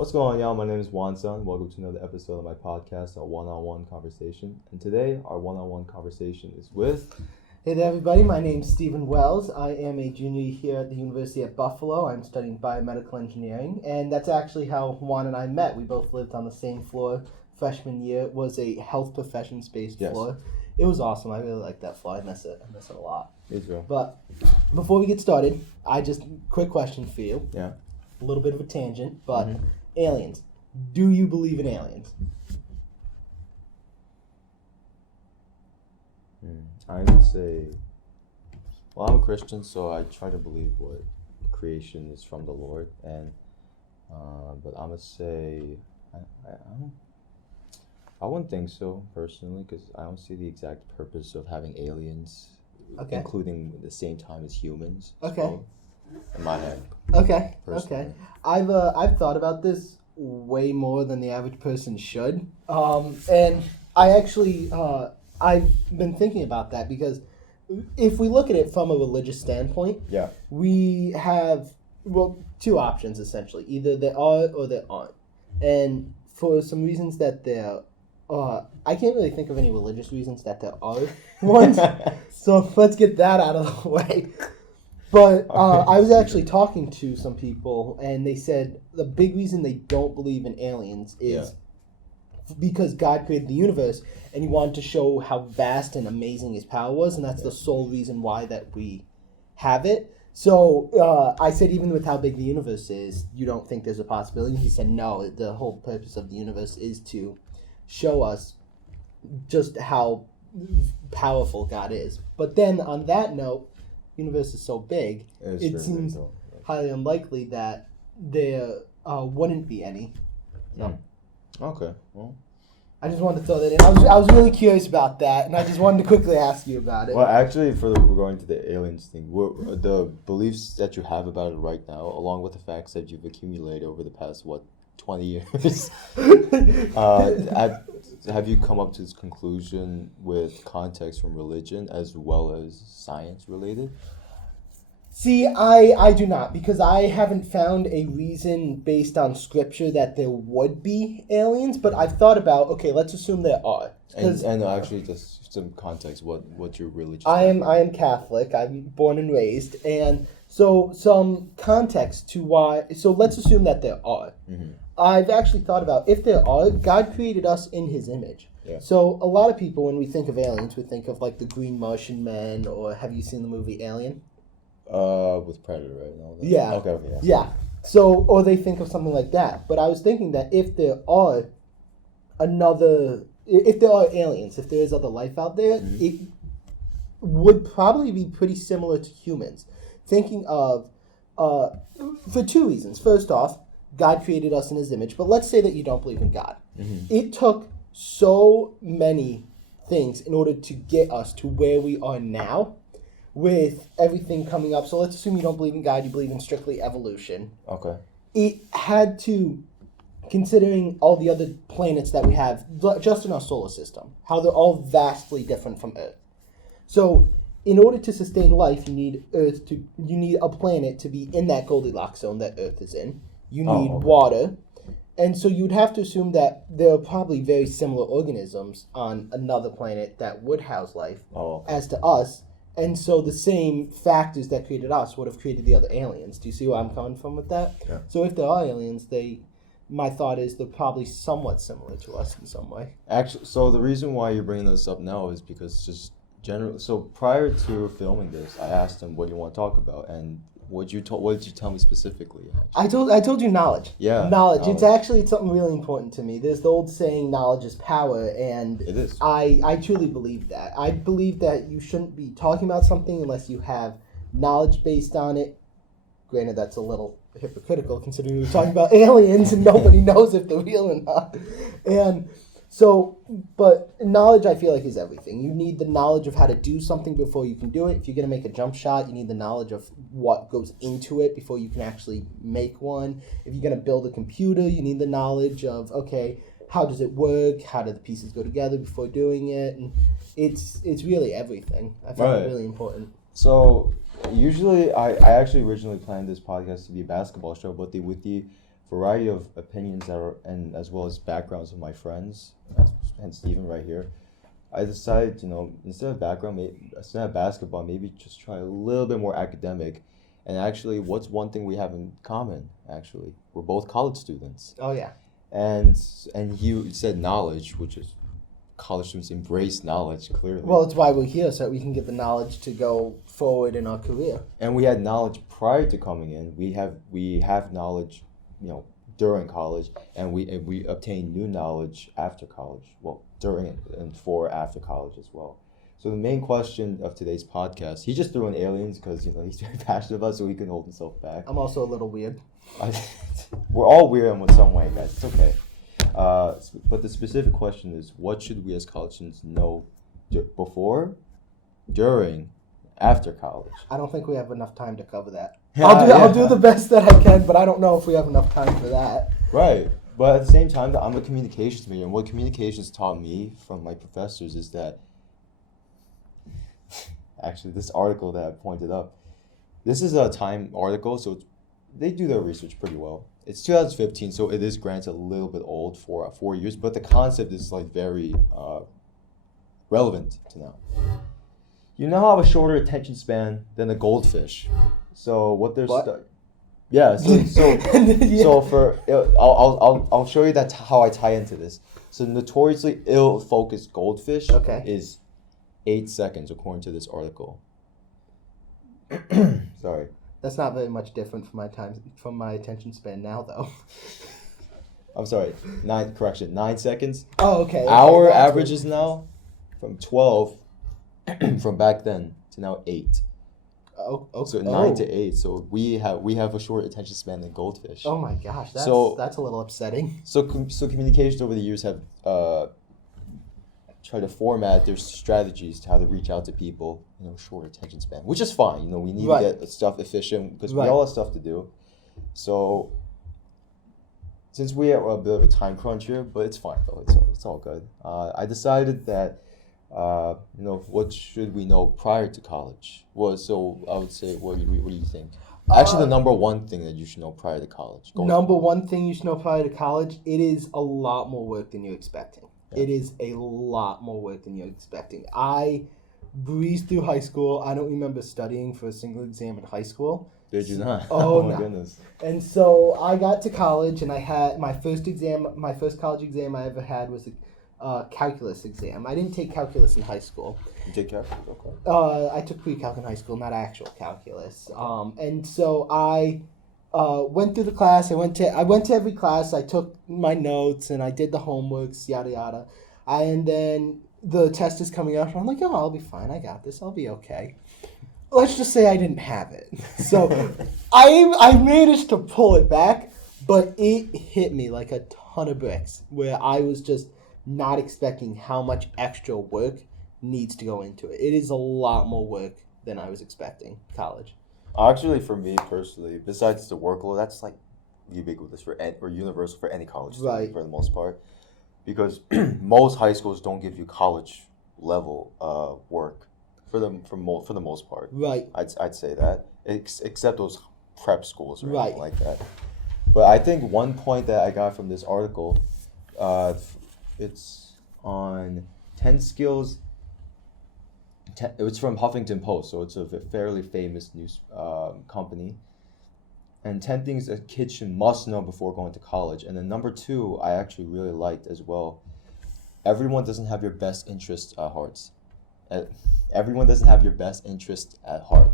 What's going on, y'all? My name is Juan Sun. Welcome to another episode of my podcast, A One-on-One Conversation. And today, our one-on-one conversation is with... Hey there, everybody. My name's Stephen Wells. I am a junior here at the University of Buffalo. I'm studying biomedical engineering, and that's actually how Juan and I met. We both lived on the same floor. Freshman year was a health professions-based floor. It was awesome. I really like that floor. I miss it a lot. Israel. But before we get started, quick question for you. Yeah. A little bit of a tangent, but aliens. Do you believe in aliens? I would say, well, I'm a Christian, so I try to believe what creation is from the Lord, and but I'm gonna say I wouldn't think so personally, because I don't see the exact purpose of having aliens, including the same time as humans. Okay. So, in my head. Okay. Personally. Okay. I've thought about this way more than the average person should, and I actually I've been thinking about that because if we look at it from a religious standpoint, we have two options essentially: either there are or there aren't, and for some reasons that there I can't really think of any religious reasons that there are ones. So let's get that out of the way. But I was actually talking to some people, and they said the big reason they don't believe in aliens is because God created the universe, and He wanted to show how vast and amazing His power was, and that's the sole reason why that we have it. So I said, even with how big the universe is, you don't think there's a possibility? He said, no, the whole purpose of the universe is to show us just how powerful God is. But then on that note, universe is so big, it seems highly unlikely that there wouldn't be any. So. Okay. Well, I just wanted to throw that in. I was really curious about that, and I just wanted to quickly ask you about it. Well, actually, we're going to the aliens thing. The beliefs that you have about it right now, along with the facts that you've accumulated over the past 20 years, have you come up to this conclusion with context from religion as well as science related? See, I do not, because I haven't found a reason based on scripture that there would be aliens, but I've thought about, okay, let's assume there are. And actually, just some context, what your religion I am Catholic. I'm born and raised, and so some context to why. So let's assume that there are. Mm-hmm. I've actually thought about, if there are, God created us in His image. Yeah. So a lot of people, when we think of aliens, we think of like the Green Martian Men, or have you seen the movie Alien? With Predator, right? And all that. Yeah. Okay. Yeah. So, or they think of something like that. But I was thinking that if there are aliens, if there is other life out there, it would probably be pretty similar to humans. Thinking of, for two reasons. First off, God created us in His image, but let's say that you don't believe in God. Mm-hmm. It took so many things in order to get us to where we are now, with everything coming up. So let's assume you don't believe in God, you believe in strictly evolution. Okay. It had to, considering all the other planets that we have just in our solar system, how they're all vastly different from Earth. So in order to sustain life, you need a planet to be in that Goldilocks zone that Earth is in. You need water. And so you would have to assume that there are probably very similar organisms on another planet that would house life as to us. And so the same factors that created us would have created the other aliens. Do you see where I'm coming from with that? Yeah. So if there are aliens, my thought is they're probably somewhat similar to us in some way. Actually, so the reason why you're bringing this up now is because just generally. So prior to filming this, I asked him what you want to talk about, and what did you tell me specifically? Actually? I told you knowledge. Yeah. Knowledge. It's something really important to me. There's the old saying, knowledge is power, and it is. I truly believe that. I believe that you shouldn't be talking about something unless you have knowledge based on it. Granted, that's a little hypocritical considering we were talking about aliens and nobody knows if they're real or not. And so, but knowledge, I feel like, is everything. You need the knowledge of how to do something before you can do it. If you're going to make a jump shot, you need the knowledge of what goes into it before you can actually make one. If you're going to build a computer, you need the knowledge of, okay, how does it work? How do the pieces go together before doing it? And it's really everything. I find it really important. So usually, I actually originally planned this podcast to be a basketball show, but variety of opinions that are, and as well as backgrounds of my friends and Steven right here, I decided, instead of instead of basketball, maybe just try a little bit more academic. And actually, what's one thing we have in common? Actually, we're both college students. Oh yeah. And you said knowledge, which is college students embrace knowledge clearly. Well, it's why we're here, so that we can get the knowledge to go forward in our career. And we had knowledge prior to coming in. We have knowledge, during college, and we obtain new knowledge after college. Well, during and for after college as well. So the main question of today's podcast, he just threw in aliens because he's very passionate about it, so he can hold himself back. I'm also a little weird. We're all weird in some way, guys. It's okay. But the specific question is, what should we as college students know before, during, after college? I don't think we have enough time to cover that. Yeah, I'll do the best that I can, but I don't know if we have enough time for that. Right. But at the same time, I'm a communications major, and what communications taught me from my professors is that, actually, this article that I pointed up, this is a Time article, so they do their research pretty well. It's 2015, so it is granted a little bit old for 4 years, but the concept is very relevant to now. You now have a shorter attention span than a goldfish. So what they're yeah. So for I'll show you that's how I tie into this. So notoriously ill-focused goldfish is 8 seconds according to this article. Sorry. That's not very much different from my attention span now, though. I'm sorry. 9 seconds. Oh, okay. Our averages now from 12 from back then to now 8. Oh, okay. So 9 to 8. So we have a short attention span than goldfish. Oh my gosh, that's a little upsetting. So communications over the years have tried to format their strategies to how to reach out to people, short attention span, which is fine. We need to get stuff efficient because we all have stuff to do. So since we have a bit of a time crunch here, but it's fine though. It's all good. I decided that what should we know prior to college? So I would say, what do you think? Actually, the number one thing that you should know prior to college. Number one thing you should know prior to college, it is a lot more work than you're expecting. Yeah. It is a lot more work than you're expecting. I breezed through high school. I don't remember studying for a single exam in high school. Did you not? Oh my no. Goodness. And so I got to college, and I had my first college exam I ever had was a calculus exam. I didn't take calculus in high school. You take calculus? Okay. I took pre-calc in high school, not actual calculus. And so I went through the class. I went to every class. I took my notes and I did the homeworks, yada yada. And then the test is coming up. And I'm like, oh, I'll be fine. I got this. I'll be okay. Let's just say I didn't have it. So I managed to pull it back, but it hit me like a ton of bricks where I was just not expecting how much extra work needs to go into it. It is a lot more work than I was expecting, college. Actually, for me personally, besides the workload, that's ubiquitous or universal for any college student for the most part, because most high schools don't give you college level work for the most part. Right. I'd say that, except those prep schools or anything like that. But I think one point that I got from this article, it's on 10 skills. It's from Huffington Post, so it's a fairly famous news company. And 10 things a kid must know before going to college. And then number 2, I actually really liked as well. Everyone doesn't have your best interest at heart. Everyone doesn't have your best interest at heart.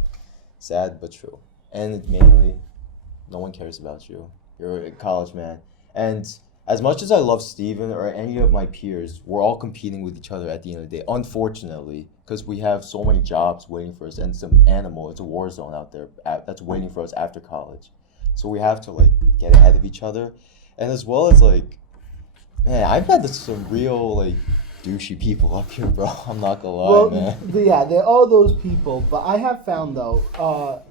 Sad but true. And mainly, no one cares about you. You're a college man. And as much as I love Steven or any of my peers, we're all competing with each other at the end of the day, unfortunately, because we have so many jobs waiting for us, and it's a war zone out there that's waiting for us after college. So we have to get ahead of each other. And as well as man, I've had some real douchey people up here, bro. I'm not gonna lie, man. Yeah, there are those people, but I have found though,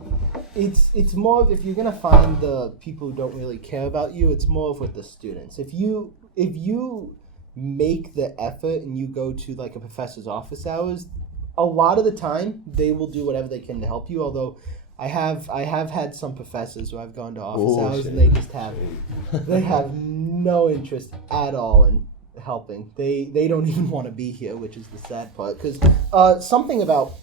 it's more of, if you're gonna find the people who don't really care about you, it's more of with the students. If you make the effort and you go to a professor's office hours, a lot of the time they will do whatever they can to help you. Although I have had some professors who I've gone to office Oh, hours shit. and they have no interest at all in helping. They don't even want to be here, which is the sad part. Because something about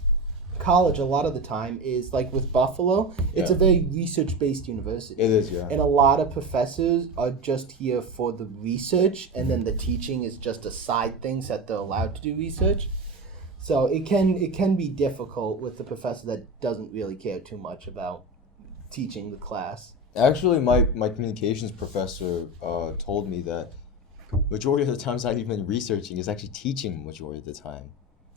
college a lot of the time is like with Buffalo, it's a Yeah. very research based university. It is, yeah. And a lot of professors are just here for the research, and then the teaching is just a side thing so that they're allowed to do research. So it can be difficult with the professor that doesn't really care too much about teaching the class. Actually, my communications professor told me that majority of the times I've even researching is actually teaching majority of the time.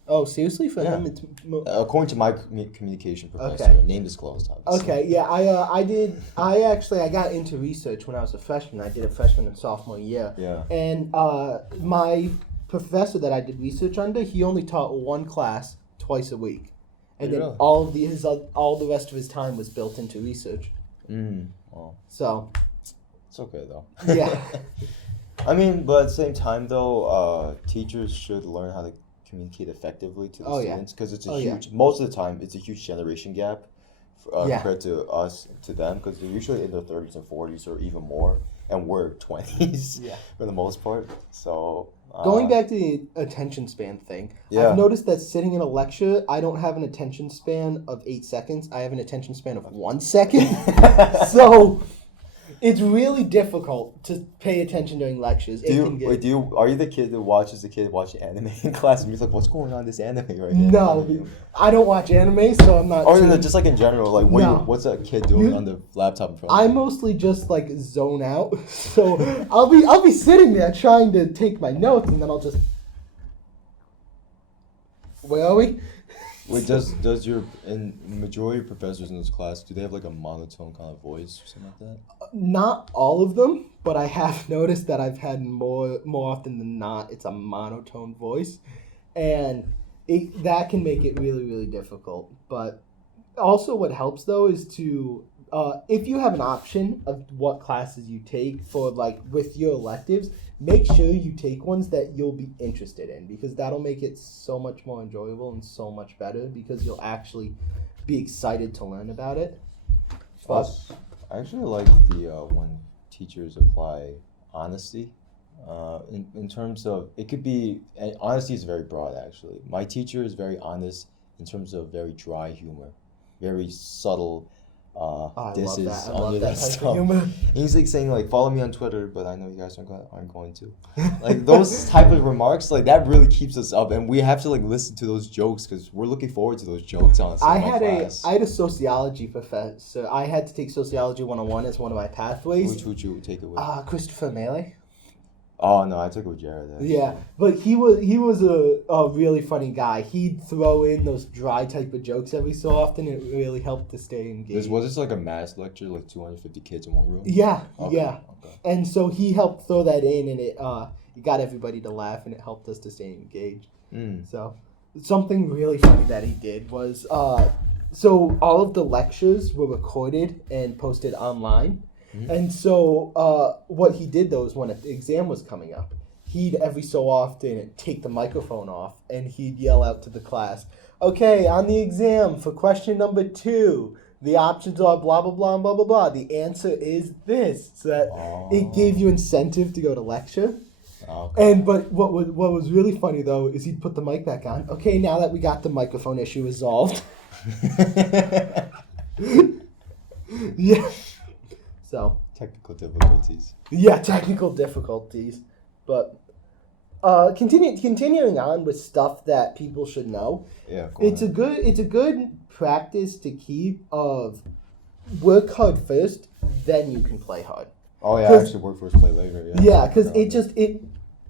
Oh, seriously? For Yeah. him, it's According to my communication professor, Okay. name disclosed, obviously. okay. Yeah, I got into research when I was a freshman. I did a freshman and sophomore year. Yeah. And my professor that I did research under, he only taught one class twice a week, and then Really? all the rest of his time was built into research. Well, So it's okay though. yeah, I mean, but at the same time though, teachers should learn how to communicate effectively to the Oh, yeah. students because it's a Oh, yeah. huge. Most of the time, it's a huge generation gap Yeah. compared to us to them because they're usually in their 30s and 40s or even more, and we're 20s Yeah. for the most part. So going back to the attention span thing, Yeah. I've noticed that sitting in a lecture, I don't have an attention span of 8 seconds. I have an attention span of 1 second. So it's really difficult to pay attention during lectures. Do you are you the kid that watches the kid watching anime in class and you're like, what's going on in this anime right now? No, I don't watch anime, so I'm not. Or too- no, just like in general, like No. what's a kid doing You- on the laptop in front I of you? mostly just like zone out. So I'll be sitting there trying to take my notes, and then I'll just. Where are we? Wait, does your and majority of professors in this class do they have like a monotone kind of voice or something like that? Not all of them, but I have noticed that I've had more often than not, it's a monotone voice, and that can make it really, really difficult. But also, what helps though is to if you have an option of what classes you take for like with your electives, make sure you take ones that you'll be interested in because that'll make it so much more enjoyable and so much better because you'll actually be excited to learn about it. But I actually like the when teachers apply honesty. In terms of it could be and honesty is very broad actually. My teacher is very honest in terms of very dry humor, very subtle I love disses that. I under love that that type stuff. of humor. And he's like saying like follow me on Twitter, but I know you guys aren't going to. Like those type of remarks, like that really keeps us up, and we have to like listen to those jokes because we're looking forward to those jokes. Honestly, I in my had class. I had a sociology professor. I had to take sociology 101 as one of my pathways. Which would you take it with? Christopher Melee. Oh no, I took it with Jared. Actually. Yeah, but he was a really funny guy. He'd throw in those dry type of jokes every so often. It really helped to stay engaged. Was this like a mass lecture, like 250 kids in one room? Yeah, Okay, yeah. Okay. And so he helped throw that in, and it got everybody to laugh, and it helped us to stay engaged. So something really funny that he did was so all of the lectures were recorded and posted online. And so what he did though is when the exam was coming up, he'd every so often take the microphone off and he'd yell out to the class, okay, on the exam for question number 2, the options are blah, blah, blah, blah, blah, blah. The answer is this. So that it gave you incentive to go to lecture. Okay. But what was really funny though is he'd put the mic back on. Okay, now that we got the microphone issue resolved. Yeah. So Technical difficulties. yeah, technical difficulties, but continuing on with stuff that people should know. Yeah. It's a good practice to keep of work hard first, then you can play hard. Oh yeah, 'cause- actually work first, play later. Yeah. Yeah, because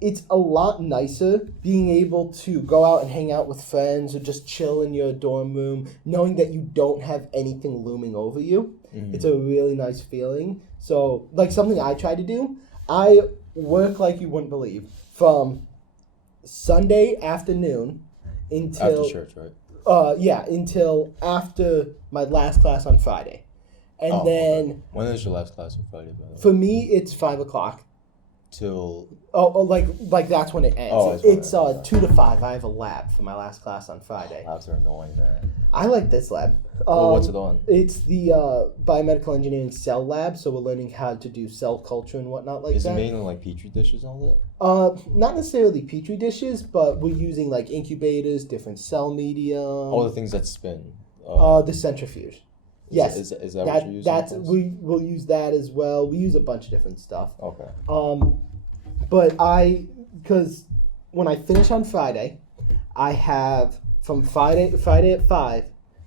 it's a lot nicer being able to go out and hang out with friends or just chill in your dorm room, knowing that you don't have anything looming over you. It's a really nice feeling. So, like something I try to do, I work like you wouldn't believe from Sunday afternoon until After church, right? until after my last class on Friday, and Oh, then okay. When is your last class on Friday? By the way? for me it's 5:00. Till Like that's when it ends. Oh, it's that's when it ends. 2 to 5. I have a lab for my last class on Friday. labs are annoying, man. I like this lab. Well, what's it on? It's the biomedical engineering cell lab, so we're learning how to do cell culture and whatnot like Is that. it mainly like petri dishes and all that? Not necessarily petri dishes, but we're using like incubators, different cell medium. All the things that spin. The centrifuge. Yes, Is that what you're using? that's we'll use that as well. We use a bunch of different stuff. Okay. But because when I finish on Friday, I have from Friday at 5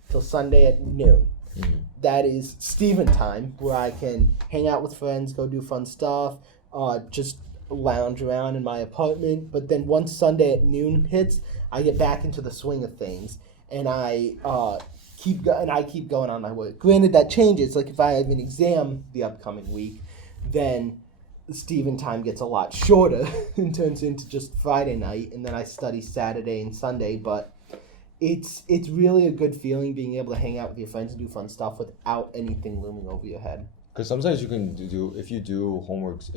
till Sunday at noon. Mm-hmm. That is Steven time, where I can hang out with friends, go do fun stuff, just lounge around in my apartment. But then once Sunday at noon hits, I get back into the swing of things, and I keep going on my work. Granted, that changes. Like if I have an exam the upcoming week, then Steven time gets a lot shorter and turns into just Friday night, and then I study Saturday and Sunday. But it's really a good feeling being able to hang out with your friends and do fun stuff without anything looming over your head. Because sometimes you can do if you do homeworks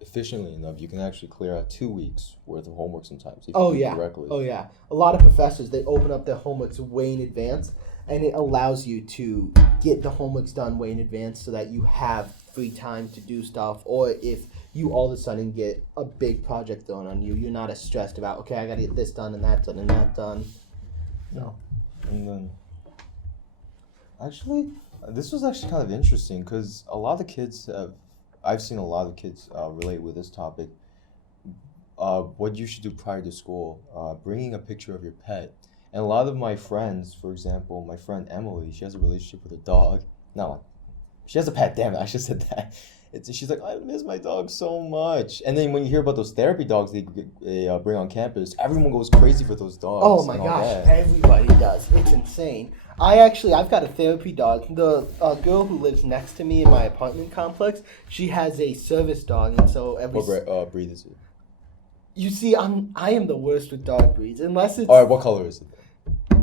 efficiently enough, you can actually clear out 2 weeks worth of homework sometimes. If you do it correctly. Oh yeah. A lot of professors, they open up their homeworks way in advance, and it allows you to get the homeworks done way in advance so that you have free time to do stuff. Or if you all of a sudden get a big project thrown on you, you're not as stressed about, okay, I got to get this done and that done and that done. No. And then, actually, this was actually kind of interesting because a lot of kids I've seen a lot of kids relate with this topic. What you should do prior to school, bringing a picture of your pet. And a lot of my friends, for example, my friend Emily, she has a relationship with a dog. No, she has a pet, damn it, I should have said that. She's like, I miss my dog so much. And then when you hear about those therapy dogs they bring on campus, everyone goes crazy for those dogs. Oh my gosh, everybody does. It's insane. I've got a therapy dog. The girl who lives next to me in my apartment complex, she has a service dog, and so What breed is it? You see, I am the worst with dog breeds, unless it's. All right, what color is it?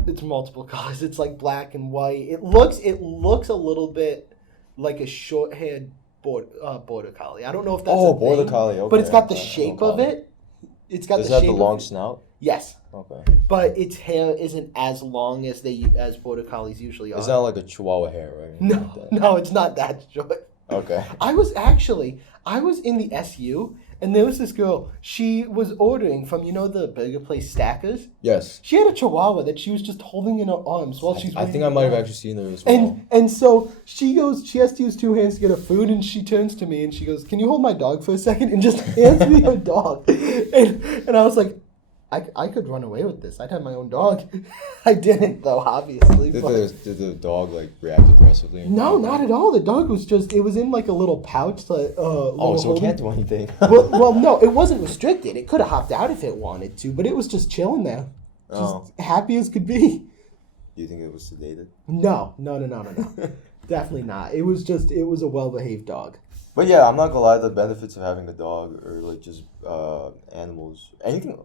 It's multiple colors. It's like black and white. It looks a little bit like a short-haired border collie. I don't know if that's a border thing, collie. Okay. but it's got the shape of it. It's got Does the it have shape the long of it. snout? Yes. Okay. But its hair isn't as long as border collies usually are. It's not like a Chihuahua hair, right? No, it's not that short. Okay. I was in the SU, and there was this girl. She was ordering from the burger place Stackers. Yes. She had a Chihuahua that she was just holding in her arms while she's. I think I might have actually seen her as well. And so she goes. She has to use 2 hands to get her food, and she turns to me and she goes, "Can you hold my dog for a second?" And just hands me her dog. And I was like, I could run away with this. I'd have my own dog. I didn't though, obviously. Did the dog react aggressively? No, not at all. The dog was it was in like a little pouch. So it can't do anything. well, no, it wasn't restricted. It could have hopped out if it wanted to, but it was just chilling there. Just happy as could be. Do you think it was sedated? No. Definitely not. It was a well-behaved dog. But yeah, I'm not gonna lie, the benefits of having a dog or like just animals, anything.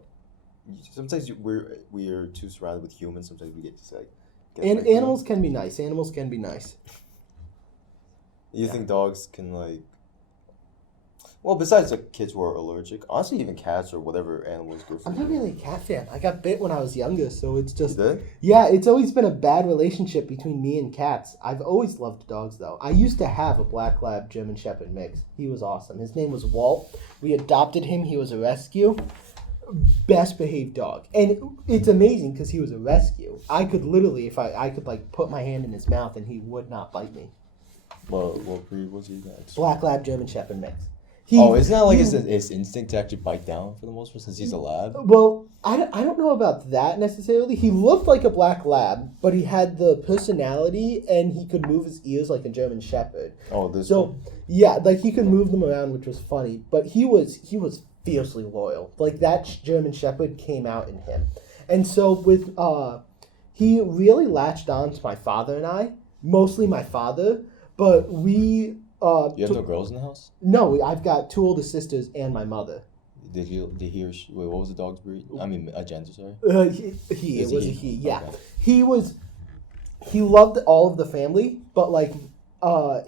Sometimes we're too surrounded with humans. Sometimes we get to And animals can be nice. Animals can be nice. You think dogs can well, besides kids who are allergic, honestly, even cats or whatever animals good for I'm not really a cat fan. I got bit when I was younger, so it's just. You did? Yeah, it's always been a bad relationship between me and cats. I've always loved dogs, though. I used to have a Black Lab German Shepherd mix. He was awesome. His name was Walt. We adopted him. He was a rescue. Best behaved dog. And it's amazing because he was a rescue. I could literally, if I could put my hand in his mouth and he would not bite me. What breed was he next? Black Lab German Shepherd mix. Isn't that his instinct to actually bite down for the most part since he's a lab? Well, I don't know about that necessarily. He looked like a black lab, but he had the personality and he could move his ears like a German Shepherd. Oh, this So, one? yeah, he could move them around, which was funny. But he was fiercely loyal. That German Shepherd came out in him. And so he really latched on to my father and I, mostly my father, but we... you have no girls in the house? No, I've got 2 older sisters and my mother. Did he or she... Wait, what was the dog's breed? I mean, gender, sorry? It was a he, yeah. Okay. He loved all of the family, but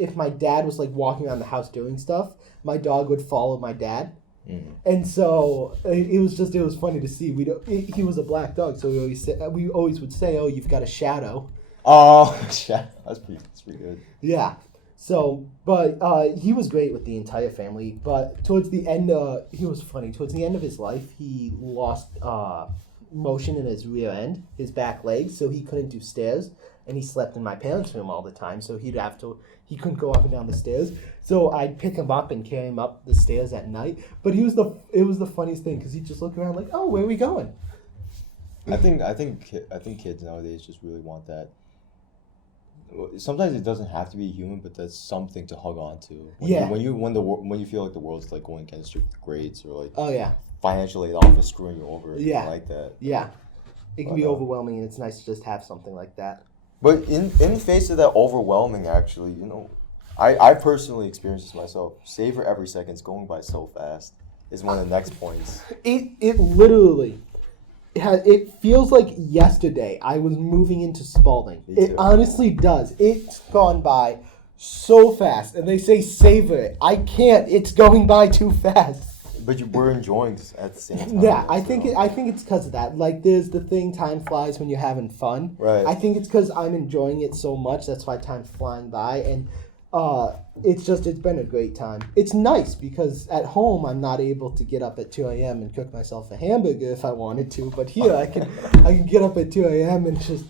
if my dad was walking around the house doing stuff, my dog would follow my dad. And so it was funny to see. He was a black dog, so we always would say, "Oh, you've got a shadow." Oh, yeah, that's pretty good. Yeah. So, but he was great with the entire family. But towards the end, he was funny. Towards the end of his life, he lost motion in his rear end, his back legs, so he couldn't do stairs, and he slept in my parents' room all the time. So he couldn't go up and down the stairs. So I'd pick him up and carry him up the stairs at night. But it was the funniest thing because he'd just look around like, "Oh, where are we going?" I think kids nowadays just really want that. Sometimes it doesn't have to be human, but that's something to hug on to. When you feel like the world's like going against your grades or like Oh yeah. financial aid office screwing you over, Yeah. like that. Yeah. It can be overwhelming, and it's nice to just have something like that. But in the face of that overwhelming, actually, I personally experienced this myself. Savor every second. It's going by so fast. Is one of the next points. It literally. It feels like yesterday I was moving into Spalding. It honestly does. It's gone by so fast. And they say savor it. I can't. It's going by too fast. But we're enjoying this at the same time. Yeah, I think it's because of that. Like, there's the thing, time flies when you're having fun. Right. I think it's because I'm enjoying it so much. That's why time's flying by. And it's been a great time. It's nice because at home I'm not able to get up at 2 a.m. and cook myself a hamburger if I wanted to, but here I can get up at 2 a.m. and just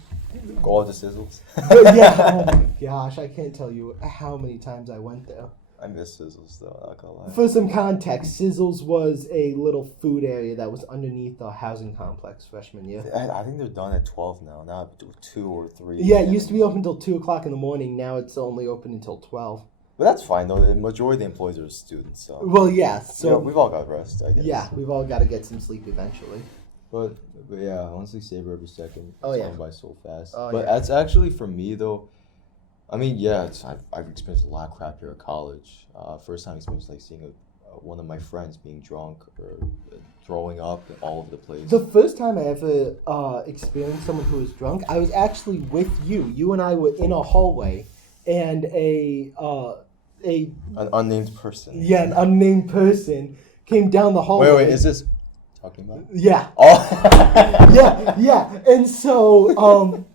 go to Sizzles. Yeah, oh my gosh, I can't tell you how many times I went there. I miss Sizzles though, not gonna lie. For some context, Sizzles was a little food area that was underneath the housing complex freshman year. I think they're done at 12 now. Now 2 or 3. Yeah, it used to be open until 2 o'clock in the morning. Now it's only open until 12. But that's fine though. The majority of the employees are students, so. Well, yeah. So we've all got rest, I guess. Yeah, we've all got to get some sleep eventually. But yeah, honestly, savor every second. Oh, it's yeah. going by so fast. Oh, but yeah. that's actually for me though. I mean, yeah, I've experienced a lot of crap here at college. First time experience like seeing one of my friends being drunk or throwing up all over the place. The first time I ever experienced someone who was drunk, I was actually with you. You and I were in a hallway, and an unnamed person. Yeah, an unnamed person came down the hallway. Wait, is this talking about? Yeah. Oh. yeah. And so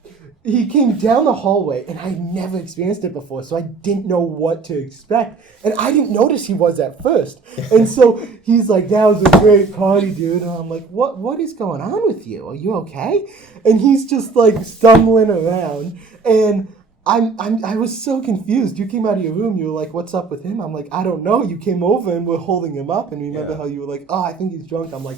he came down the hallway, and I never experienced it before, so I didn't know what to expect. And I didn't notice he was at first. And so he's like, "That was a great party, dude." And I'm like, What is going on with you? Are you okay?" And he's just like stumbling around, and I was so confused. You came out of your room. You were like, "What's up with him?" I'm like, "I don't know." You came over and we're holding him up. And remember how you were like, "Oh, I think he's drunk." I'm like,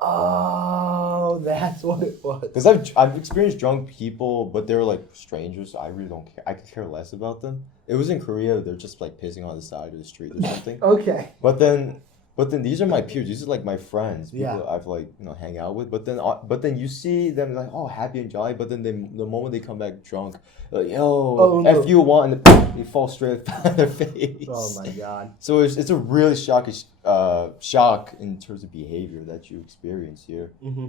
"Oh, that's what it was." Because I've experienced drunk people, but they're like strangers. So I really don't care. I could care less about them. It was in Korea. They're just like pissing on the side of the street or something. Okay. But then these are my peers. These are like my friends. People Yeah. I've like hang out with. But then you see them like happy and jolly. But then the moment they come back drunk, like Oh, no. F you one, and they fall straight on their face. Oh my god. So it's a really shock in terms of behavior that you experience here. Mm-hmm.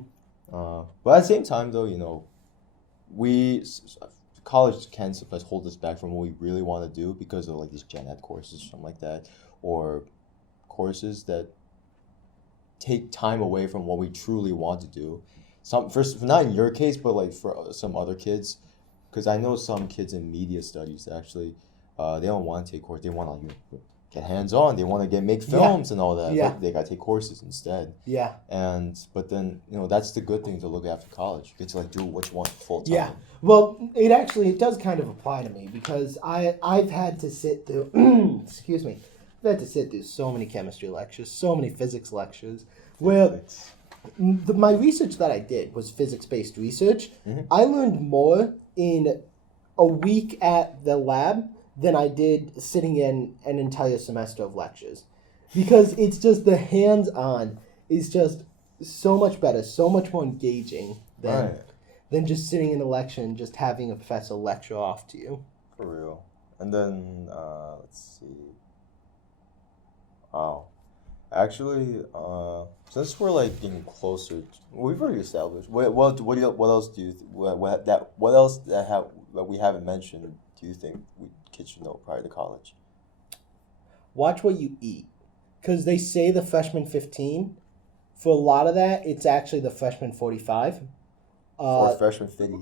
But at the same time though, college can sometimes hold us back from what we really want to do because of like these gen ed courses or something like that, or courses that take time away from what we truly want to do. Not in your case, but like for some other kids, because I know some kids in media studies actually, they don't want to take course. They want to get hands on. They want to make films and all that. Yeah. But they got to take courses instead. Yeah. But then that's the good thing to look after college. You get to like do what you want full time. Yeah. Well, it does kind of apply to me because I've had to sit through excuse me. I've had to sit through so many chemistry lectures, so many physics lectures, where my research that I did was physics-based research. Mm-hmm. I learned more in a week at the lab than I did sitting in an entire semester of lectures. Because it's just the hands-on is just so much better, so much more engaging than just sitting in a lecture and just having a professor lecture off to you. For real. And then, let's see. Wow. Actually, since we're like getting closer, we've already established. What else do you what else that we haven't mentioned? Do you think kids should know prior to college? Watch what you eat. because they say the freshman 15. For a lot of that, it's actually the freshman 45. Or freshman 50.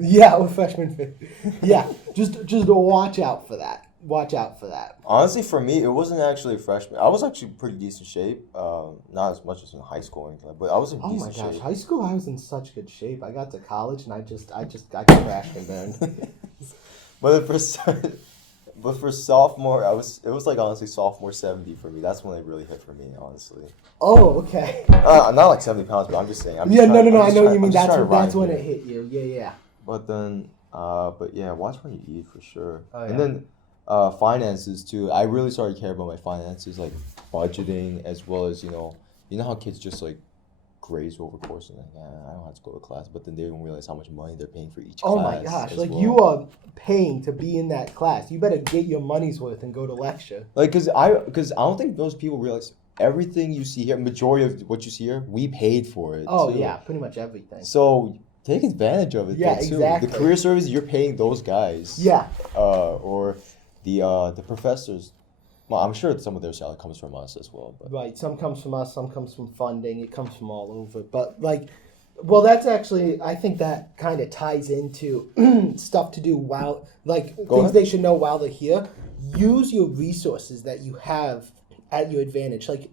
Yeah, or freshman 50. Yeah, just watch out for that. Watch out for that. Honestly, for me, it wasn't actually freshman. I was actually pretty decent shape. Not as much as in high school or anything, but I was in Oh my decent gosh, shape. high school I was in such good shape. I got to college and I crashed and burned. But for sophomore, it was like honestly sophomore 70 for me. That's when it really hit for me, honestly. Oh, okay. Not like 70 pounds, but I'm just saying. Yeah, no. I know what you mean. That's when it hit you. Yeah. But then, but yeah, watch when you eat for sure. Oh, yeah. And then, finances too. I really started to care about my finances, like budgeting, as well as you know how kids just like graze over course and like, I don't have to go to class, but then they don't realize how much money they're paying for each Oh class. my gosh, as like well. you are paying to be in that class. You better get your money's worth and go to lecture. Like, cause I don't think those people realize everything you see here, majority of what you see here, we paid for it. Oh too. yeah, pretty much everything. So take advantage of it. Yeah, though, too. exactly. The career service, you're paying those guys. Yeah. Or the professors. Well, I'm sure some of their salary comes from us as well. But Right, some comes from us, some comes from funding. It comes from all over. But like, well, that's actually, I think that kind of ties into stuff to do while, like, Go things ahead. they should know while they're here. Use your resources that you have at your advantage. Like,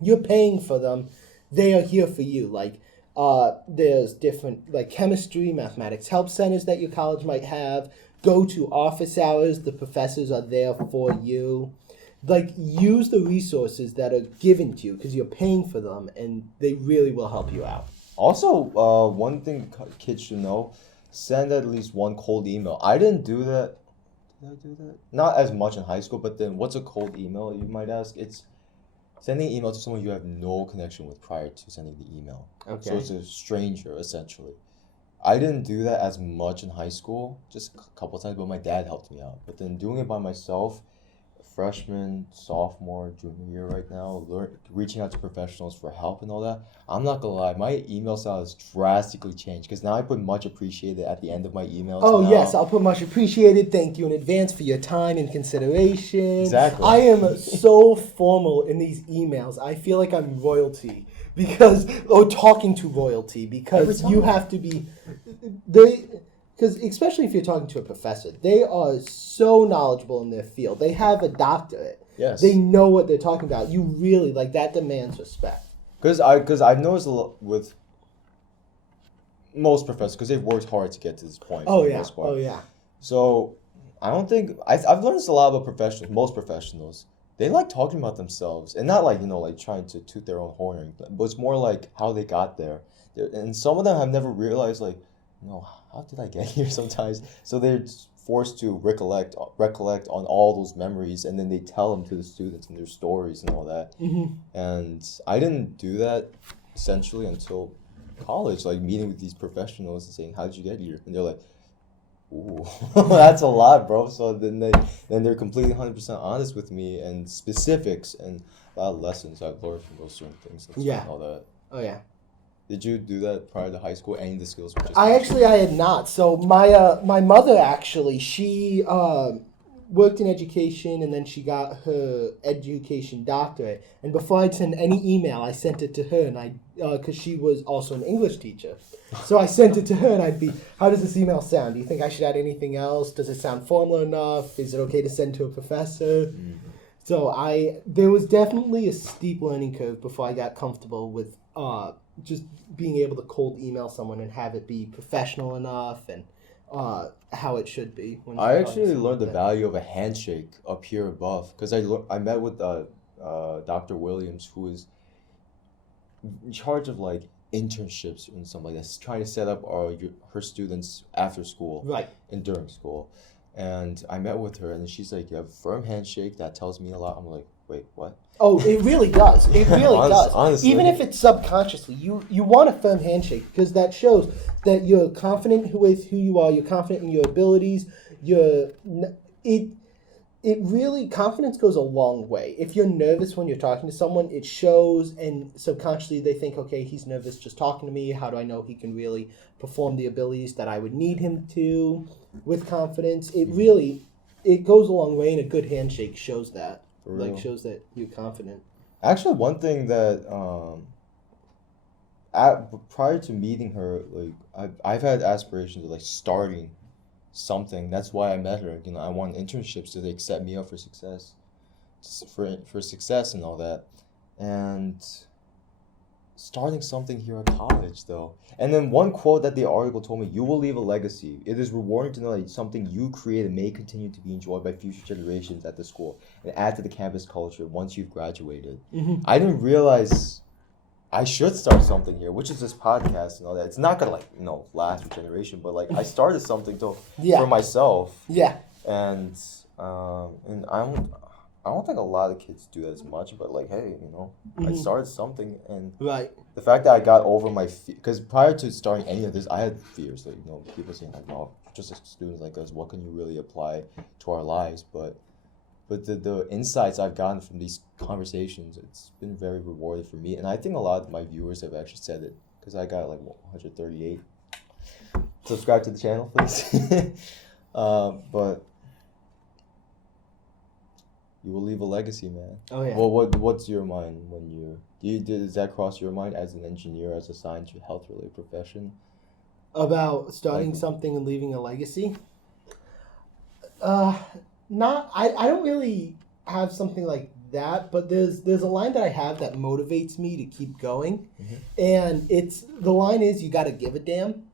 you're paying for them. They are here for you. Like, there's different, like, chemistry, mathematics help centers that your college might have. Go to office hours. The professors are there for you. Like, use the resources that are given to you because you're paying for them, and they really will help you out. also, one thing kids should know: send at least one cold email. I didn't do that. Did I do that? Not as much in high school, but then what's a cold email? You might ask. It's sending an email to someone you have no connection with prior to sending the email. Okay. So it's a stranger essentially. I didn't do that as much in high school, just a couple times, but my dad helped me out. But then doing it by myself, freshman, sophomore, junior year right now, reaching out to professionals for help and all that. I'm not gonna lie, my email style has drastically changed because now I put much appreciated at the end of my emails. Oh, now. yes, I'll put much appreciated. Thank you in advance for your time and consideration. Exactly. I am so formal in these emails. I feel like I'm royalty or talking to royalty because Every you time. have to be, because especially if you're talking to a professor, they are so knowledgeable in their field. They have a doctorate. Yes. They know what they're talking about. You really, like, that demands respect. Because I've noticed a lot with most professors because they've worked hard to get to this point. Oh, for the yeah. most part. Oh, yeah. So I don't think I've learned a lot about professionals. Most professionals, they like talking about themselves and not like like trying to toot their own horn or anything, but it's more like how they got there. And some of them have never realized like, how did I get here sometimes? So they're just forced to recollect on all those memories, and then they tell them to the students and their stories and all that. Mm-hmm. And I didn't do that essentially until college, like meeting with these professionals and saying, "How did you get here?" And they're like, "Ooh, that's a lot, bro." So then they're completely 100% honest with me and specifics and a lot of lessons I've learned from those certain things. Yeah. And all that. Oh, yeah. Did you do that prior to high school? Any of the skills? Were just I had not. So my mother actually, she worked in education and then she got her education doctorate. And before I'd send any email, I sent it to her, and because she was also an English teacher, so I sent it to her, and I'd be, how does this email sound? Do you think I should add anything else? Does it sound formal enough? Is it okay to send to a professor? Mm-hmm. So there was definitely a steep learning curve before I got comfortable with just being able to cold email someone and have it be professional enough and how it should be. When I you're actually talking to learned the someone. value of a handshake up here above because I met with Dr. Williams, who is in charge of like internships and something like that, trying to set up her students after school Right. and during school. And I met with her, and she's like, "You have a firm handshake that tells me a lot." I'm like, "Wait, what?" Oh, it really does. It really does. Honestly. Even if it's subconsciously, you want a firm handshake because that shows that you're confident with who you are. You're confident in your abilities. It really, confidence goes a long way. If you're nervous when you're talking to someone, it shows, and subconsciously they think, okay, he's nervous just talking to me. How do I know he can really perform the abilities that I would need him to with confidence? It goes a long way, and a good handshake shows that. For real. Like, shows that you're confident. Actually, one thing that prior to meeting her, like I've had aspirations of like starting something. That's why I met her. You know, I want internships so they set me up for success, for success and all that, and starting something here at college though. And then one quote that the article told me: "You will leave a legacy. It is rewarding to know that something you created may continue to be enjoyed by future generations at the school and add to the campus culture once you've graduated." I didn't realize I should start something here, which is this podcast and all that. It's not gonna like last for generation, but like I started something to Yeah. for myself, Yeah. and I don't think a lot of kids do that as much. But like, hey, I started something, and Right. the fact that I got over my fear, because prior to starting any of this, I had fears, like people saying like, "No, just as students like us, what can you really apply to our lives?" But the insights I've gotten from these conversations, it's been very rewarding for me. And I think a lot of my viewers have actually said it because I got like 138. Subscribe to the channel, please. But you will leave a legacy, man. Oh yeah. Well, what's your mind when does that cross your mind as an engineer, as a science or health related profession? About starting Like- something and leaving a legacy. Not. I don't really have something like that, but there's a line that I have that motivates me to keep going, and it's the line is, you got to give a damn.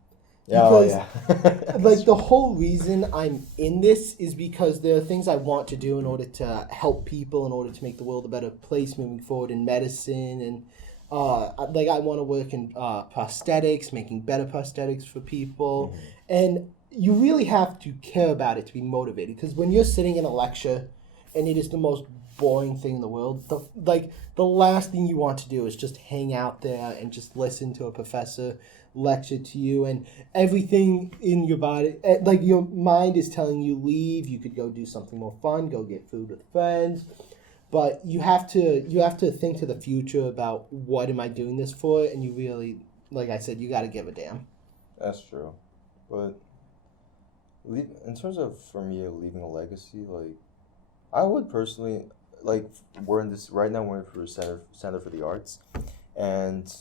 Oh Because, yeah. Like the whole reason I'm in this is because there are things I want to do in order to help people, in order to make the world a better place moving forward in medicine, and like I want to work in prosthetics, making better prosthetics for people, and you really have to care about it to be motivated. Because when you're sitting in a lecture, and it is the most boring thing in the world, the last thing you want to do is just hang out there and just listen to a professor lecture to you, and everything in your body, like your mind is telling you leave, you could go do something more fun, go get food with friends, but you have to think to the future about what am I doing this for, and you really, like I said, you got to give a damn. That's true, but in terms of for me leaving a legacy, like I would personally like we're in this right now. We're for Center for the Arts, and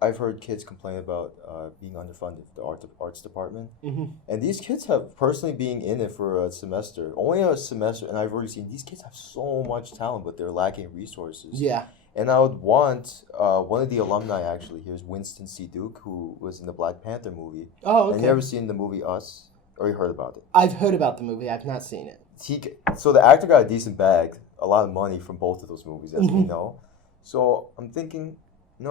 I've heard kids complain about being underfunded for the arts department, and these kids have personally being in it for a semester, only a semester, and I've already seen these kids have so much talent, but they're lacking resources. Yeah. And I would want one of the alumni actually. Here's Winston C. Duke, who was in the Black Panther movie. Oh, okay. And you ever seen the movie Us, or you heard about it? I've heard about the movie. I've not seen it. So the actor got a decent bag, a lot of money from both of those movies, as we know. So I'm thinking,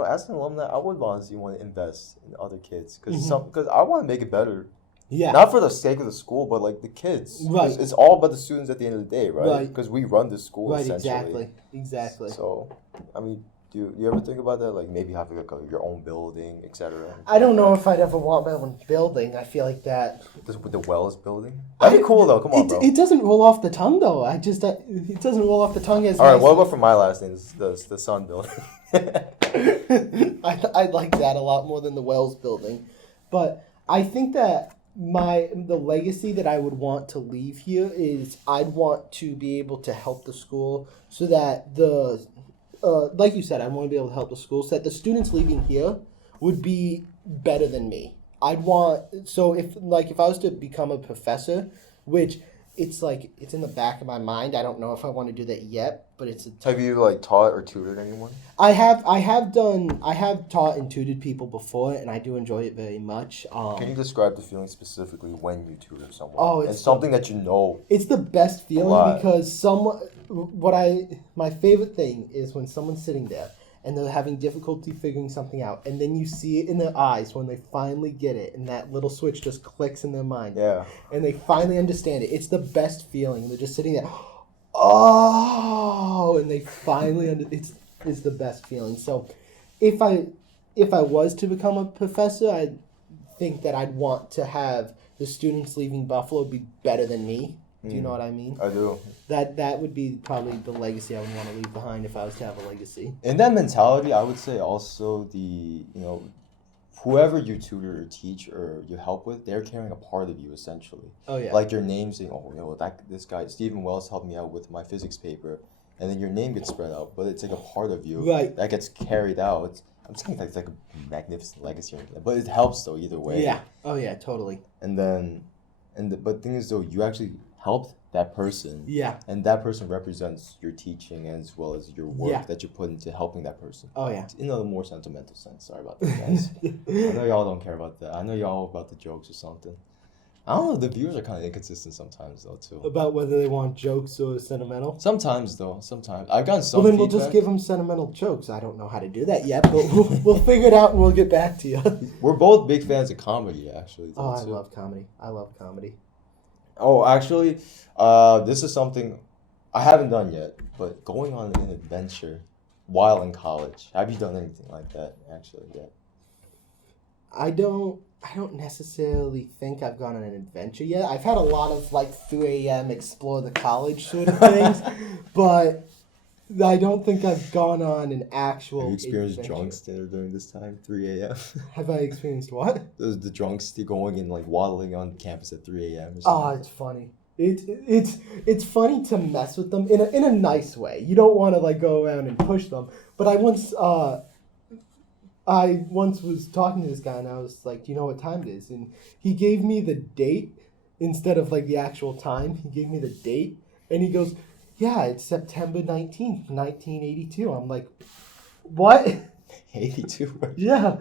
as an alumni, I would honestly want to invest in other kids because I want to make it better. Yeah. Not for the sake of the school, but like the kids. Right. It's all about the students at the end of the day, right? Right. Because we run the school Right. essentially. Exactly. So, I mean, do you ever think about that? Like maybe having like your own building, etc. I don't know if I'd ever want my own building. I feel like that. With the Wells building. That'd be cool though. Come on, bro. It doesn't roll off the tongue though. It doesn't roll off the tongue as. All right. nice What about for my last name? The Sun building. I like that a lot more than the Wells building, but I think that the legacy that I would want to leave here is I'd want to be able to help the school so that like you said, I want to be able to help the school so that the students leaving here would be better than me. If I was to become a professor, which it's in the back of my mind. I don't know if I want to do that yet, but Have you like taught or tutored anyone? I have taught and tutored people before, and I do enjoy it very much. Can you describe the feeling specifically when you tutor someone? Oh, it's something that you know. It's the best feeling lot. because my favorite thing is when someone's sitting there and they're having difficulty figuring something out, and then you see it in their eyes when they finally get it, and that little switch just clicks in their mind. Yeah. And they finally understand it. It's the best feeling. They're just sitting there, oh, and they finally it's the best feeling. So, if I was to become a professor, I think that I'd want to have the students leaving Buffalo be better than me. Do you know what I mean? I do. That would be probably the legacy I would want to leave behind if I was to have a legacy. In that mentality, I would say also whoever you tutor or teach or you help with, they're carrying a part of you essentially. Oh yeah. Like your name saying, this guy Stephen Wells helped me out with my physics paper, and then your name gets spread out, but it's like a part of you Right. that gets carried out. I'm saying that's like a magnificent legacy, but it helps though either way. Yeah. Oh yeah, totally. And then, but thing is though, you actually helped that person. Yeah. And that person represents your teaching as well as your work Yeah. that you put into helping that person. Oh yeah. In a more sentimental sense. Sorry about that, guys. I know y'all don't care about that. I know y'all about the jokes or something. I don't know. The viewers are kind of inconsistent sometimes though too. About whether they want jokes or sentimental. Sometimes though. Sometimes I've gotten some. Well, then we'll feedback. just give them sentimental jokes. I don't know how to do that yet, but we'll figure it out and we'll get back to you. We're both big fans of comedy, actually. Oh, I too. love comedy. I love comedy. Oh, actually, this is something I haven't done yet, but going on an adventure while in college. Have you done anything like that actually yet? I don't necessarily think I've gone on an adventure yet. I've had a lot of like 3 a.m. explore the college sort of things, but I don't think I've gone on an actual. Have you experienced adventure. drunk dinner during this time, 3 a.m.? Have I experienced what? The drunks going and like waddling on campus at 3 a.m. or Oh, something. it's funny. It's funny to mess with them in a nice way. You don't want to like go around and push them. But I once was talking to this guy and I was like, "Do you know what time it is?" And he gave me the date instead of like the actual time. He gave me the date and he goes, "Yeah, it's September 19th, 1982." I'm like, "What?" 82? Yeah.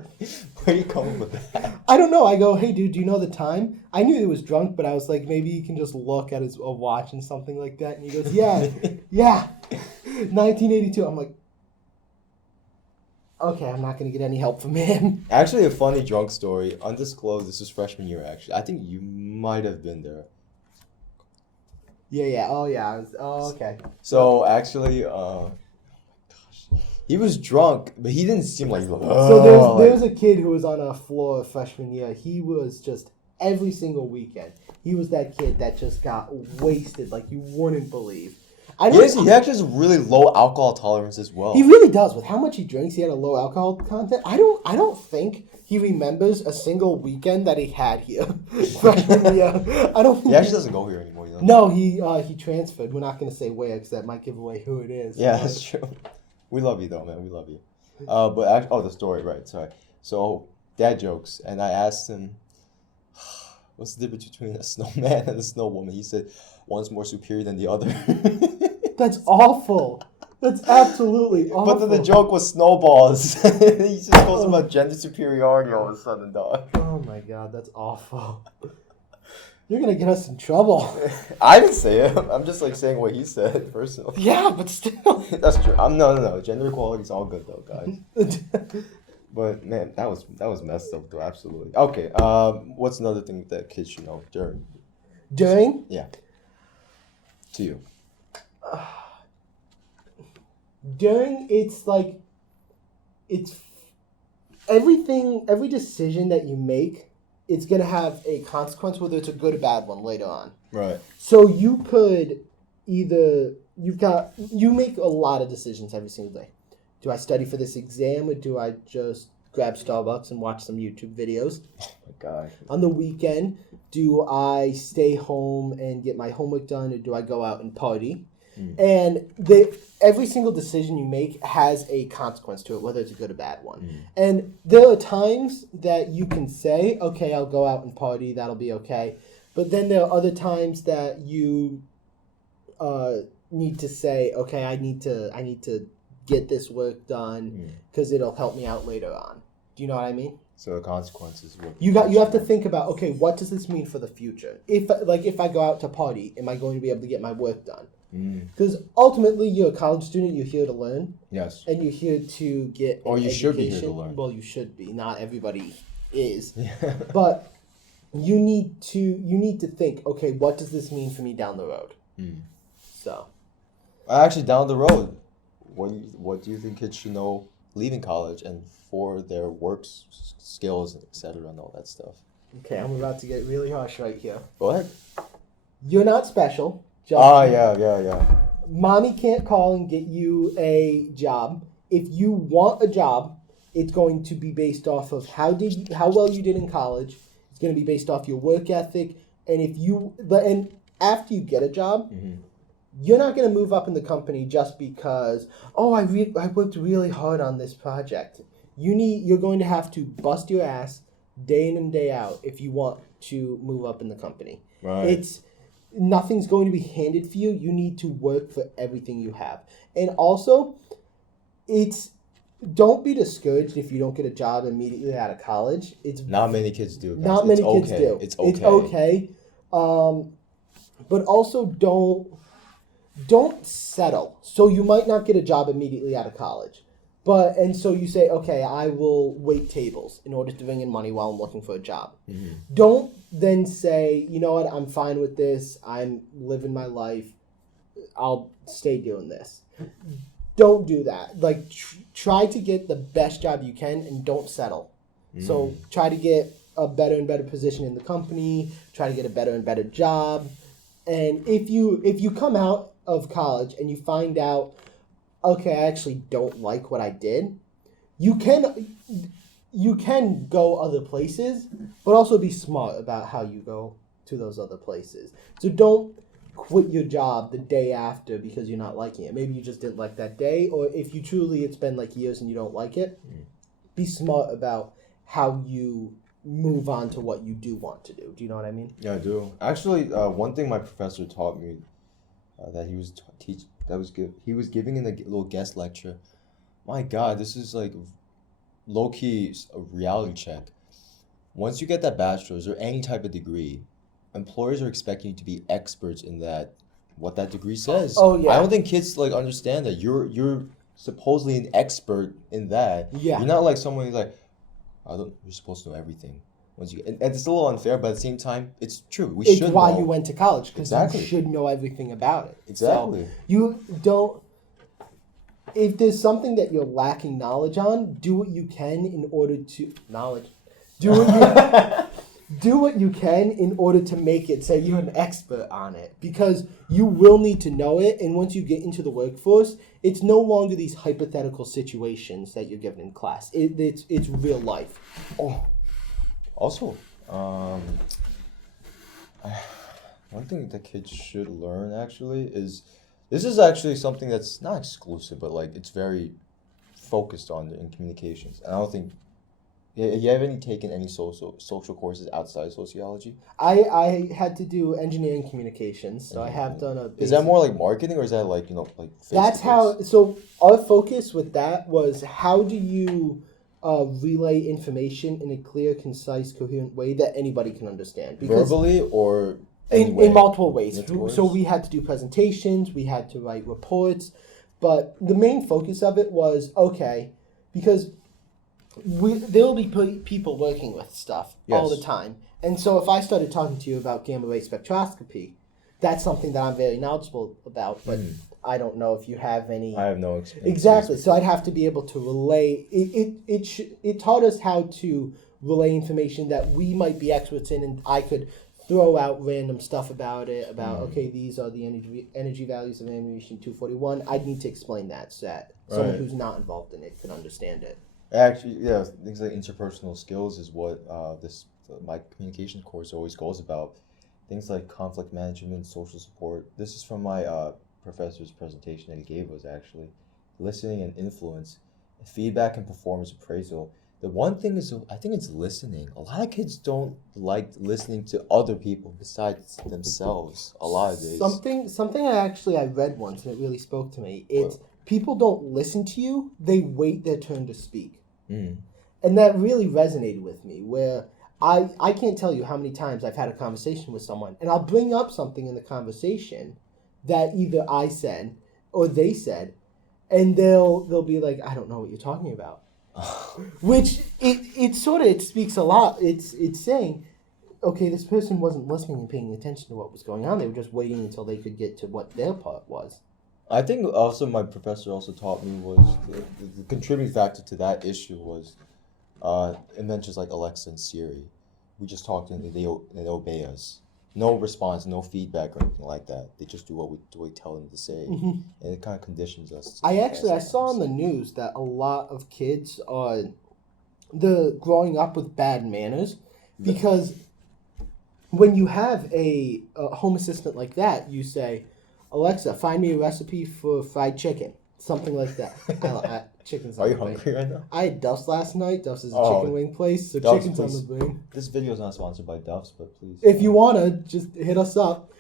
Where are you coming with that? I don't know. I go, "Hey, dude, do you know the time?" I knew he was drunk, but I was like, maybe he can just look at his a watch and something like that. And he goes, "Yeah, yeah, 1982." I'm like, okay, I'm not gonna get any help from him. Actually, a funny drunk story, undisclosed. This was freshman year, actually. I think you might have been there. Yeah. Oh, yeah. Okay. So actually, gosh, he was drunk, but he didn't seem like. So there's a kid who was on a floor freshman year. He was just every single weekend. He was that kid that just got wasted like you wouldn't believe. Yes, he actually has a really low alcohol tolerance as well. He really does. With how much he drinks, he had a low alcohol content. I don't think he remembers a single weekend that he had here. Freshman year. I don't think He actually doesn't go here anymore. You know? No, he transferred. We're not going to say where because that might give away who it is. Yeah, that's true. We love you though, man. We love you. The story, right? Sorry. So dad jokes, and I asked him, "What's the difference between a snowman and a snow woman?" He said, "One's more superior than the other." That's awful. That's absolutely awful. But then the joke was snowballs. He just goes about gender superiority all of a sudden, dog. Oh my god, that's awful. You're gonna get us in trouble. I didn't say it. I'm just like saying what he said personally. Yeah, but still. That's true. No. Gender equality is all good though, guys. But man, that was messed up though. Absolutely. Okay. What's another thing that kids should know during? During? Yeah. To you. During, it's like, every decision that you make, it's going to have a consequence, whether it's a good or bad one later on. Right. So you could you make a lot of decisions every single day. Do I study for this exam or do I just grab Starbucks and watch some YouTube videos? Oh my god. On the weekend, do I stay home and get my homework done or do I go out and party? And every single decision you make has a consequence to it, whether it's a good or bad one. And there are times that you can say, okay, I'll go out and party, that'll be okay. But then there are other times that you need to say, okay, I need to get this work done because it'll help me out later on. Do you know what I mean? So the consequences. You have to think about, okay, what does this mean for the future? If I go out to party, am I going to be able to get my work done? Because ultimately, you're a college student. You're here to learn. Yes. And you're here to get. Or an you should be here to education. learn. Well, you should be. Not everybody is. But you need to think. Okay, what does this mean for me down the road? So. Actually, down the road, what do you think kids should know leaving college and for their work skills, etc., and all that stuff? Okay, I'm about to get really harsh right here. Go ahead. You're not special. Yeah. Mommy can't call and get you a job. If you want a job, it's going to be based off of how well you did in college. It's going to be based off your work ethic, and and after you get a job, you're not going to move up in the company just because, oh, I worked really hard on this project. You're going to have to bust your ass day in and day out if you want to move up in the company. Right. Nothing's going to be handed for you. You need to work for everything you have. And also, don't be discouraged if you don't get a job immediately out of college. It's Not many kids do. Guys. not many it's kids okay. do. It's okay. It's okay. But also don't settle. So you might not get a job immediately out of college. And so you say, okay, I will wait tables in order to bring in money while I'm looking for a job. Mm-hmm. Don't then say, you know what, I'm fine with this. I'm living my life. I'll stay doing this. Don't do that. Like, try to get the best job you can and don't settle. So try to get a better and better position in the company. Try to get a better and better job. And if you come out of college and you find out, okay, I actually don't like what I did, you can go other places, but also be smart about how you go to those other places. So don't quit your job the day after because you're not liking it. Maybe you just didn't like that day, or if you truly, it's been like years and you don't like it, be smart about how you move on to what you do want to do. Do you know what I mean? Yeah, I do. Actually, one thing my professor taught me that he was he was giving in a little guest lecture. My God, this is like low key a reality check. Once you get that bachelor's or any type of degree, employers are expecting you to be experts in what that degree says. Oh, yeah. I don't think kids like understand that you're supposedly an expert in that. Yeah. You're not like someone who's like, you're supposed to know everything. And it's a little unfair, but at the same time, it's true. It's why you went to college, because Exactly. you should know everything about it. Exactly. So you don't. If there's something that you're lacking knowledge on, do what you can in order to do what you can in order to make it so you're an expert on it, because you will need to know it. And once you get into the workforce, it's no longer these hypothetical situations that you're given in class. It's real life. Oh. Also, one thing that kids should learn actually is this is actually something that's not exclusive, but like it's very focused on in communications. And I don't think you haven't taken any social courses outside sociology. I had to do engineering communications, so I have done a. Is that more like marketing, or is that like like? That's how. So our focus with that was, how do you relay information in a clear, concise, coherent way that anybody can understand? Because verbally or in multiple ways. Multiple ways? So we had to do presentations, we had to write reports, but the main focus of it was, okay, because there will be people working with stuff all the time. And so if I started talking to you about gamma ray spectroscopy, that's something that I'm very knowledgeable about, but I don't know if you have any. I have no experience. Exactly. So I'd have to be able to relay. It taught us how to relay information that we might be experts in, and I could throw out random stuff about it. Okay, these are the energy values of ammunition 241. I'd need to explain that so that someone who's not involved in it could understand it. Actually, yeah, things like interpersonal skills is what my communication course always goes about. Things like conflict management, social support. This is from my professor's presentation that he gave us, actually. Listening and influence, feedback and performance appraisal. The one thing is, I think it's listening. A lot of kids don't like listening to other people besides themselves a lot of days. Something I read once, and it really spoke to me. It's people don't listen to you, they wait their turn to speak. And that really resonated with me, where I can't tell you how many times I've had a conversation with someone, and I'll bring up something in the conversation that either I said or they said, and they'll be like, I don't know what you're talking about. Which it speaks a lot. It's saying, okay, this person wasn't listening and paying attention to what was going on. They were just waiting until they could get to what their part was. I think also my professor also taught me was the contributing factor to that issue was inventions like Alexa and Siri. We just talk to them, they obey us. No response, no feedback or anything like that. They just do what we tell them to say, and it kind of conditions us. I saw on the news that a lot of kids are growing up with bad manners, because when you have a home assistant like that, you say, Alexa, find me a recipe for fried chicken. Something like that. Chicken's Are on you the brain. hungry right now? I had Duff's last night. Duff's is a Oh, chicken wing place, so Duff's, chicken's on the brain. This video is not sponsored by Duff's, but please. If you wanna, just hit us up.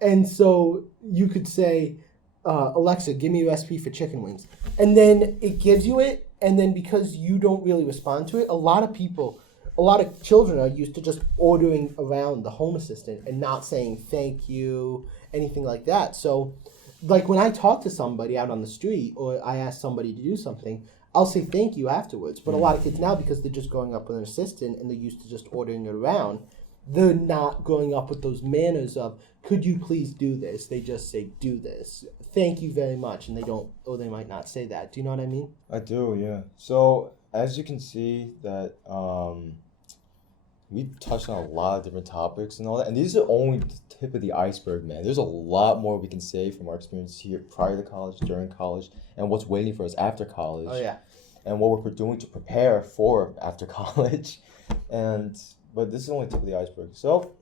And so you could say, Alexa, give me a recipe for chicken wings, and then it gives you it. And then because you don't really respond to it, a lot of children are used to just ordering around the home assistant and not saying thank you, anything like that. So, like when I talk to somebody out on the street or I ask somebody to do something, I'll say thank you afterwards. But a lot of kids now, because they're just growing up with an assistant and they're used to just ordering it around, they're not growing up with those manners of, could you please do this? They just say, do this. Thank you very much. And they don't, or they might not say that. Do you know what I mean? I do, yeah. So as you can see that we touched on a lot of different topics and all that, and these are only the tip of the iceberg, man. There's a lot more we can say from our experience here prior to college, during college, and what's waiting for us after college. Oh, yeah. And what we're doing to prepare for after college. But this is only the tip of the iceberg. So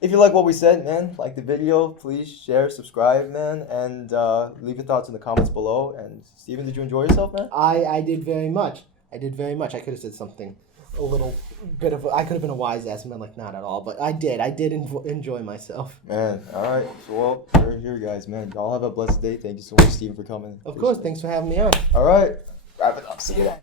if you like what we said, man, like the video, please share, subscribe, man, and leave your thoughts in the comments below. And Steven, did you enjoy yourself, man? I did very much. I could have said something a little bit of, I could have been a wise ass man, like not at all, but I did. I did enjoy myself. Man, all right. So, well, we're here, guys, man. Y'all have a blessed day. Thank you so much, Steven, for coming. Of course, thanks for having me on. All right. Wrap it up. See you then.